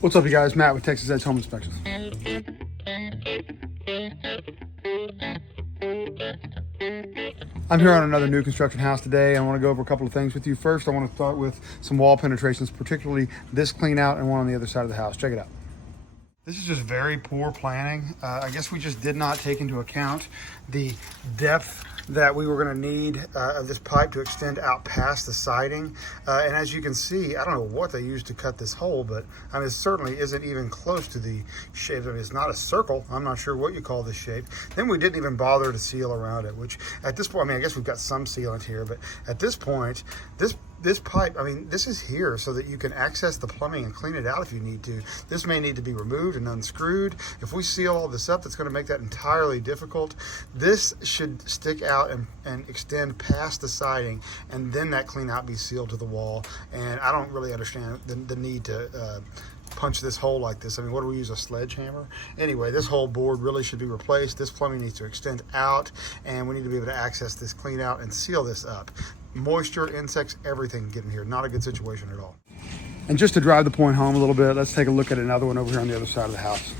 What's up, you guys? Matt with Texas Edge Home Inspections. I'm here on another new construction house today. I want to go over a couple of things with you. First, I want to start with some wall penetrations, particularly this clean out and one on the other side of the house. Check it out. This is just very poor planning. I guess we just did not take into account the depth that we were going to need of this pipe to extend out past the siding. And as you can see, I don't know what they used to cut this hole, but I mean, it certainly isn't even close to the shape. I mean, it's not a circle. I'm not sure what you call this shape. Then we didn't even bother to seal around it, which at this point, I mean, I guess we've got some sealant here, but at this point, this pipe, I mean, this is here so that you can access the plumbing and clean it out if you need to. This may need to be removed and unscrewed. If we seal all this up, that's going to make that entirely difficult. This should stick out and extend past the siding, and then that clean out be sealed to the wall. And I don't really understand the need to punch this hole like this. I mean, what do we use, a sledgehammer? Anyway, this whole board really should be replaced. This plumbing needs to extend out, and we need to be able to access this clean out and seal this up. Moisture, insects, everything get in here. Not a good situation at all. And just to drive the point home a little bit, let's take a look at another one over here on the other side of the house.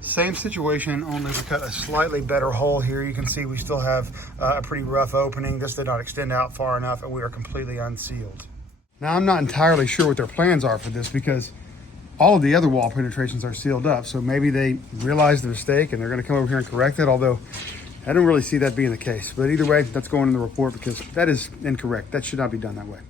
Same situation, only we cut a slightly better hole here. You can see we still have a pretty rough opening. This did not extend out far enough, and we are completely unsealed. Now, I'm not entirely sure what their plans are for this, because all of the other wall penetrations are sealed up. So maybe they realized the mistake and they're going to come over here and correct it, although I don't really see that being the case. But either way, that's going in the report because that is incorrect. That should not be done that way.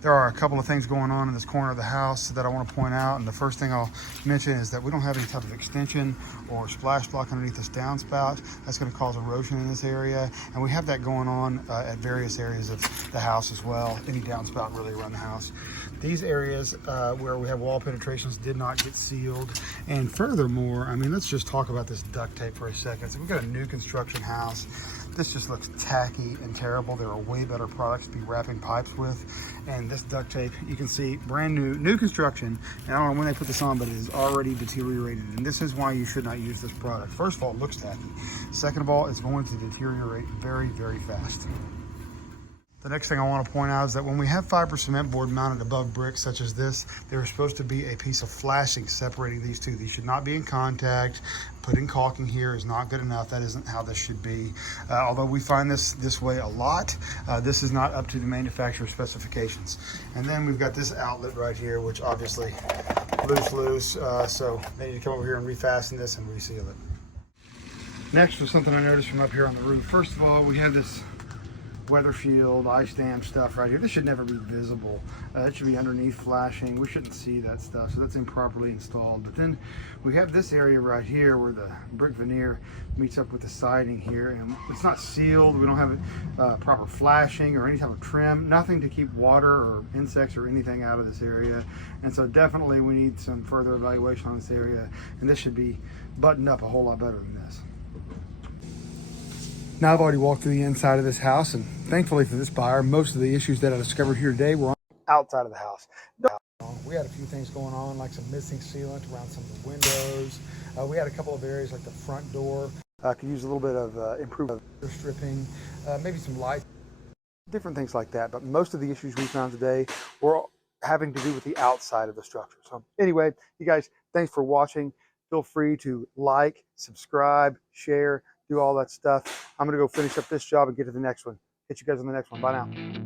There are a couple of things going on in this corner of the house that I want to point out. And the first thing I'll mention is that we don't have any type of extension or splash block underneath this downspout. That's going to cause erosion in this area. And we have that going on at various areas of the house as well. Any downspout really around the house. These areas where we have wall penetrations did not get sealed. And furthermore, I mean, let's just talk about this duct tape for a second. So we've got a new construction house. This just looks tacky and terrible. There are way better products to be wrapping pipes with. And this duct tape, you can see brand new construction. And I don't know when they put this on, but it is already deteriorated. And this is why you should not use this product. First of all, it looks tacky. Second of all, it's going to deteriorate very, very fast. The next thing I want to point out is that when we have fiber cement board mounted above bricks such as this, there is supposed to be a piece of flashing separating these two. These should not be in contact. Putting caulking here is not good enough. That isn't how this should be. Although we find this way a lot, this is not up to the manufacturer specifications. And then we've got this outlet right here, which obviously loose. So they need to come over here and refasten this and reseal it. Next was something I noticed from up here on the roof. First of all, we have this Weatherfield ice dam stuff right here. This should never be visible. It should be underneath flashing. We shouldn't see that stuff, so that's improperly installed. But then we have this area right here where the brick veneer meets up with the siding here, and it's not sealed. We don't have it proper flashing or any type of trim, nothing to keep water or insects or anything out of this area. And so definitely we need some further evaluation on this area, and this should be buttoned up a whole lot better than this. Now I've already walked through the inside of this house, and thankfully for this buyer, most of the issues that I discovered here today were on the outside of the house. We had a few things going on, like some missing sealant around some of the windows. We had a couple of areas like the front door. Could use a little bit of improved stripping, maybe some light, different things like that. But most of the issues we found today were having to do with the outside of the structure. So anyway, you guys, thanks for watching. Feel free to like, subscribe, share, do all that stuff. I'm going to go finish up this job and get to the next one. Catch you guys on the next one. Bye now.